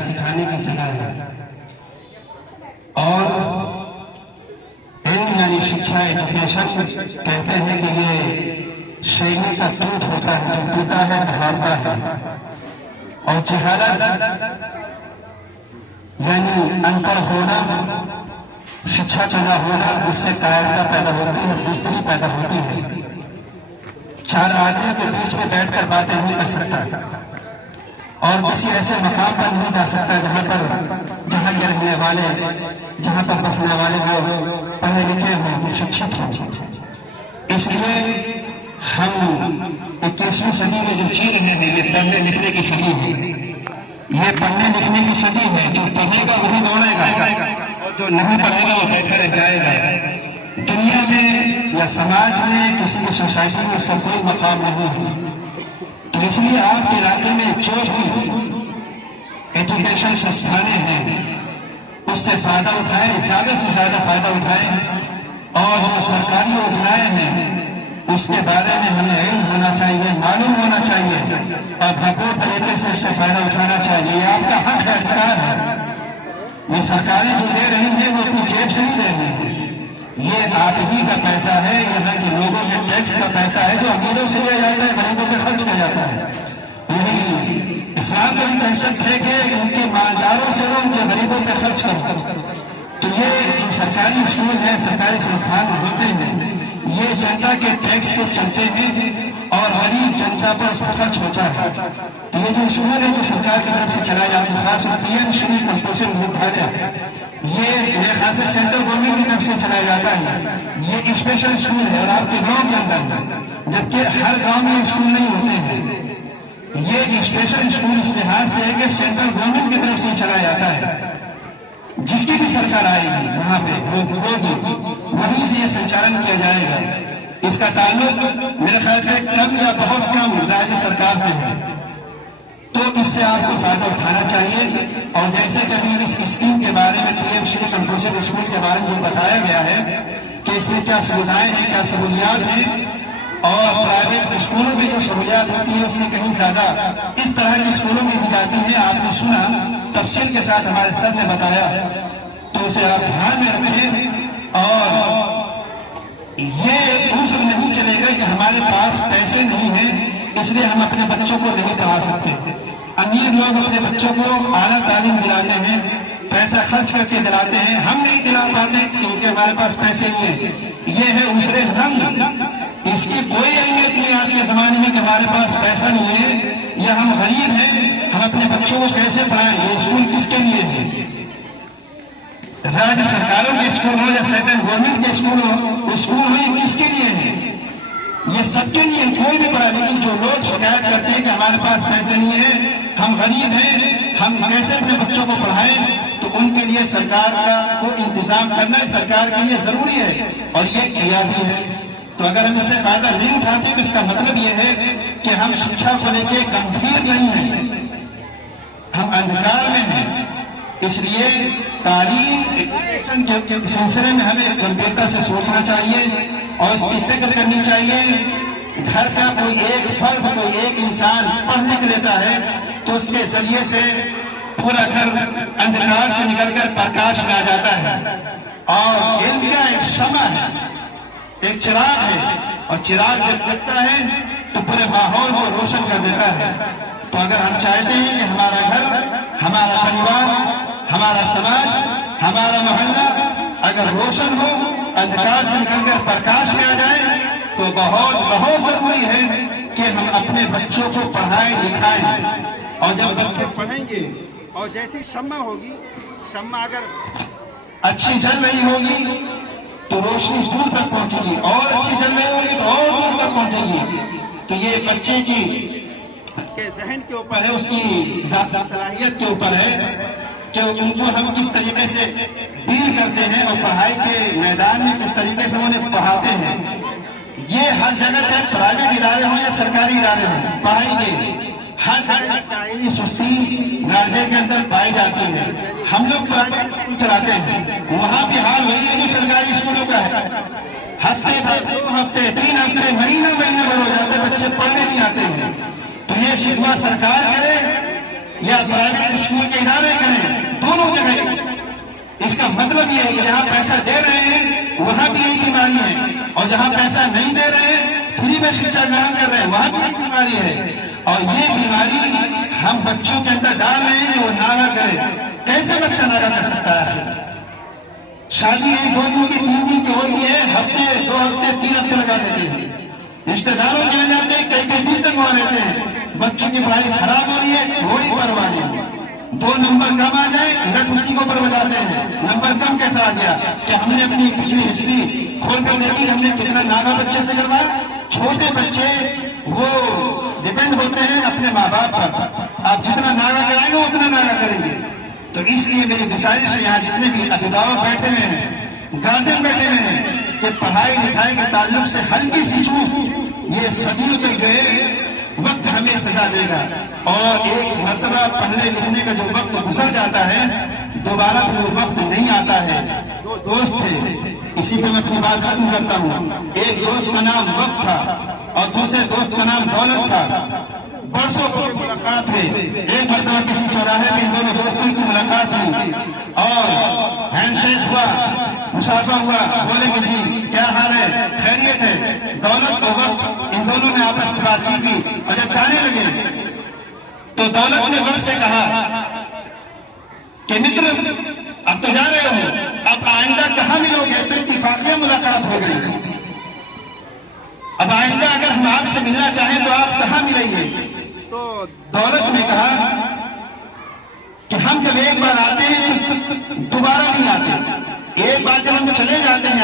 सिखाने का चला है। और इल्म यानी शिक्षा एजुकेशन कहते हैं कि ये शैली का टूट होता है, जो टूटा है ढालता है। और जहालत यानी अनपढ़ होना, शिक्षा चला होना, उससे कायरता पैदा होती है, बुज़दिली पैदा होती है। चार आदमियों के बीच में बैठकर बातें नहीं कर सकता और किसी ऐसे मकाम पर नहीं जा सकता जहां के रहने वाले, जहां पर बसने वाले लोग पढ़े लिखे हों, शिक्षित हों। इसलिए हम 21वीं सदी में जो जी रहे हैं, ये पढ़ने लिखने की सदी है। ये पढ़ने लिखने की सदी है। जो पढ़ेगा वही दौड़ेगा और जो नहीं पढ़ेगा वो बैठा रह जाएगा। दुनिया में या समाज में, किसी भी सोसाइटी में सब कोई मकाम नहीं है। तो इसलिए आपके इलाके में जो भी एजुकेशन संस्थानें हैं, उससे फायदा उठाएं, ज्यादा से ज्यादा फायदा उठाएं। और जो सरकारी योजनाएं हैं उसके बारे में हमें इल्म होना चाहिए, मालूम होना चाहिए और भरपूर तरीके से उससे फायदा उठाना चाहिए। आपका हक है, अधिकार है। ये सरकारें जो ले रही हैं वो अपनी जेब से नहीं ले रही है। ये आप ही का पैसा है, यहाँ के लोगों के टैक्स का पैसा है, जो अमीरों से लिया जाता है, गरीबों पे खर्च किया जाता है। यही इस्लाम का भी कंसेप्ट है कि उनके मालदारों से लोग जो गरीबों पे खर्च करते। तो ये जो सरकारी स्कूल है, सरकारी संस्थान होते हैं, ये जनता के टैक्स से चलते हैं और गरीब जनता पर उस पर खर्च होता है। तो ये जो स्कूल है वो सरकार की तरफ से चलाया जाता है। खासकर पीएम श्री कंपोजिशन विद्यालय, ये मेरे ख्याल से सेंट्रल गवर्नमेंट की तरफ से चलाया जाता है। ये स्पेशल स्कूल है और आपके गांव के अंदर है, जबकि हर गांव में स्कूल नहीं होते हैं। ये स्पेशल स्कूल इस लिहाज से है कि सेंट्रल गवर्नमेंट की तरफ से चलाया जाता है। जिसकी भी सरकार आएगी वहां पे वो वहीं से ये संचालन किया जाएगा। इसका ताल्लुक मेरे ख्याल से कम या बहुत कम राज्य सरकार से है। तो इससे आपको फायदा उठाना चाहिए। और जैसे कि अभी इस स्कीम के बारे में, पीएम श्री कंपोजिशन स्कूल के बारे में जो बताया गया है कि इसमें क्या सुविधाएं हैं, क्या सहूलियात हैं, और प्राइवेट स्कूलों में जो सहूलियात होती है उससे कहीं ज्यादा इस तरह के स्कूलों में दी जाती है। आपने सुना, तफसील के साथ हमारे सर ने बताया, तो उसे आप ध्यान में रखें। और ये उस नहीं चलेगा कि हमारे पास पैसे नहीं हैं इसलिए हम अपने बच्चों को नहीं पढ़ा सकते। अमीर लोग अपने बच्चों को आला तालीम दिलाते हैं, पैसा खर्च करके दिलाते हैं, हम नहीं दिला पाते क्योंकि हमारे पास पैसे नहीं है। ये है उसरे रंग। इसकी कोई अहमियत नहीं आज के जमाने में कि हमारे पास पैसा नहीं है या हम गरीब हैं, हम अपने बच्चों को कैसे पढ़ाएं। ये स्कूल किसके लिए है? राज्य सरकारों के स्कूल हो या सेंट्रल गवर्नमेंट के स्कूल हो, स्कूल हो किसके लिए है? ये सबके लिए, कोई भी पढ़ा। लेकिन जो लोग शिकायत करते हैं कि हमारे पास पैसे नहीं है, हम गरीब हैं, हम कैसे अपने बच्चों को पढ़ाएं, तो उनके लिए सरकार का को इंतजाम करना सरकार के लिए जरूरी है और ये किया भी है। तो अगर हम इससे फायदा नहीं उठाते तो इसका मतलब ये है कि हम शिक्षा को लेकर गंभीर नहीं हैं, हम अंधकार में हैं। इसलिए तालीम एजुकेशन के सिलसिले में हमें गंभीरता से सोचना चाहिए और इसकी फिक्र करनी चाहिए। घर का कोई एक फर्द, कोई एक इंसान पढ़ लिख लेता है तो उसके जरिए से पूरा घर अंधकार से निकलकर प्रकाश में आ जाता है। और इल्म का एक शमा है, एक चिराग है, और चिराग जब जलता है तो पूरे माहौल को रोशन कर देता है। तो अगर हम चाहते हैं कि हमारा घर, हमारा परिवार, हमारा समाज, हमारा मोहल्ला अगर रोशन हो, अंधकार से निकलकर प्रकाश में आ जाए, तो बहुत बहुत जरूरी है कि हम अपने बच्चों को पढ़ाएं लिखाएं। और जब बच्चे पढ़ेंगे और जैसी शम्मा होगी, शम्मा अगर अच्छी जल रही होगी तो रोशनी दूर तक पहुंचेगी, और अच्छी जल रही होगी तो और दूर तक पहुंचेगी। तो ये बच्चे की के जहन के ऊपर है, उसकी सलाहियत के ऊपर है कि उनको हम किस तरीके से डील करते हैं और पढ़ाई के मैदान में किस तरीके से उन्हें पढ़ाते हैं। ये हर जगह, चाहे प्राइवेट इदारे हों या सरकारी इदारे हों, पढ़ाई के हर जगह कायली सुस्ती राज्य के अंदर पाई जाती है। हम लोग प्राइवेट स्कूल चलाते हैं, वहाँ भी हाल वही है जो सरकारी स्कूलों का है। हफ्ते भर, 2 हफ्ते, 3 हफ्ते, महीना भर हो जाते, बच्चे पढ़ने नहीं आते हैं। तो ये शिकवा सरकार करे या प्राइवेट स्कूल के इदारे इसका मतलब ये है कि जहाँ पैसा दे रहे हैं वहां भी यही बीमारी है, और जहाँ पैसा नहीं दे रहे हैं, फ्री में शिक्षा ग्रहण कर रहे हैं, वहां भी यही बीमारी है। और ये बीमारी हम बच्चों के अंदर डाल रहे हैं कि वो नागा करे। कैसे बच्चा नागा कर सकता है? शादी 1-2 दिन की, 3 दिन की होती है, हफ्ते 2 हफ्ते 3 हफ्ते लगा देते हैं, रिश्तेदारों के यहाँ जाते हैं, कई दिन तक वहां रहते हैं। बच्चों की पढ़ाई खराब हो रही है, कोई परवाह नहीं। 2 नंबर कम आ जाए, लट उसी को ऊपर बजाते हैं। नंबर कम कैसा आ गया? कि हमने अपनी पिछली हिस्ट्री खोल कर देखी, हमने कितना नागा बच्चे से करवाया। छोटे बच्चे वो डिपेंड होते हैं अपने माँ बाप पर, आप जितना नागा कराएंगे उतना नागा करेंगे। तो इसलिए मेरी गुजारिश है, यहाँ जितने भी अभिभावक बैठे हुए हैं, गार्जियन बैठे हुए हैं, कि पढ़ाई लिखाई के ताल्लुक से हल्की सी चूक ये सदियों तक जो है वक्त हमें सजा देगा। और एक मर्तबा पढ़ने लिखने का जो वक्त गुजर जाता है, दोबारा वो वक्त नहीं आता है। 2 दोस्त थे, इसी पे मैं अपनी बात खत्म करता हूँ। एक दोस्त का नाम वक्त था और दूसरे दोस्त का नाम दौलत था। बरसों की मुलाकात हुई, एक मर्तबा किसी चौराहे में इन दोनों दोस्तों की मुलाकात हुई और हैंडशेक हुआ, मुसाफा हुआ। बोले कि जी क्या हाल है, खैरियत है? दौलत और वक्त इन दोनों ने आपस में बातचीत की, और जब जाने लगे तो दौलत ने वक्त से कहा कि मित्र अब तो जा रहे हो, अब आइंदा कहाँ मिलोगे? तो इत्तेफाकिया मुलाकात हो गई। अब आइंदा अगर हम आपसे मिलना चाहें तो आप कहाँ मिलेंगे? तो दौलत ने कहा कि हम जब एक बार आते हैं तो दोबारा नहीं आते। एक बार जब हम चले जाते हैं